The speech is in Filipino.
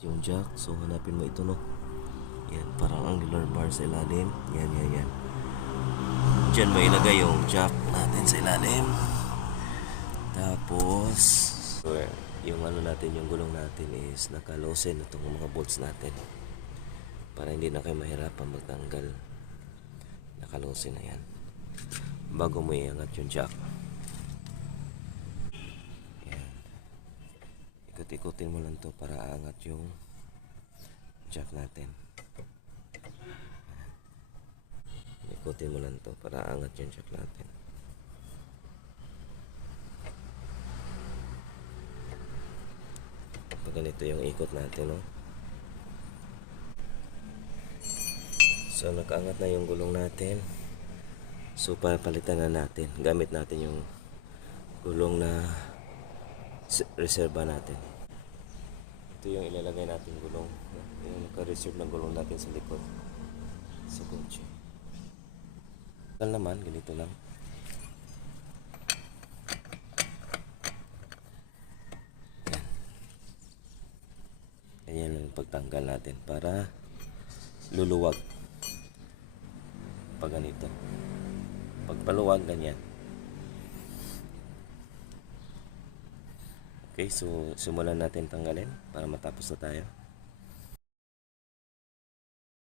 Yung jack, so hanapin mo ito, no? Yan, parang angular bar sa ilalim. Yan. Diyan mo ilagay yung jack natin sa ilalim. Tapos yung ano natin, yung gulong natin is nakalosen itong mga bolts natin para hindi na kayo mahirapan magtanggal. Nakalosen na yan bago mo iangat yung jack. Yan, ikot-ikutin mo lang to para aangat yung jack natin. Ikutin mo lang to para aangat yung jack natin. Pag ganito yung ikot natin, no? So nakaangat na yung gulong natin. So papalitan na natin. Gamit natin yung gulong na reserva natin. Ito yung ilalagay natin gulong. Yung naka-reserve ng gulong natin sa likod sa kotse. Tal naman, ganito lang. Ayan ang pagtanggal natin para luluwag. Pag ganito. Pag paluwag, ganyan. Okay, so simulan natin tanggalin para matapos na tayo.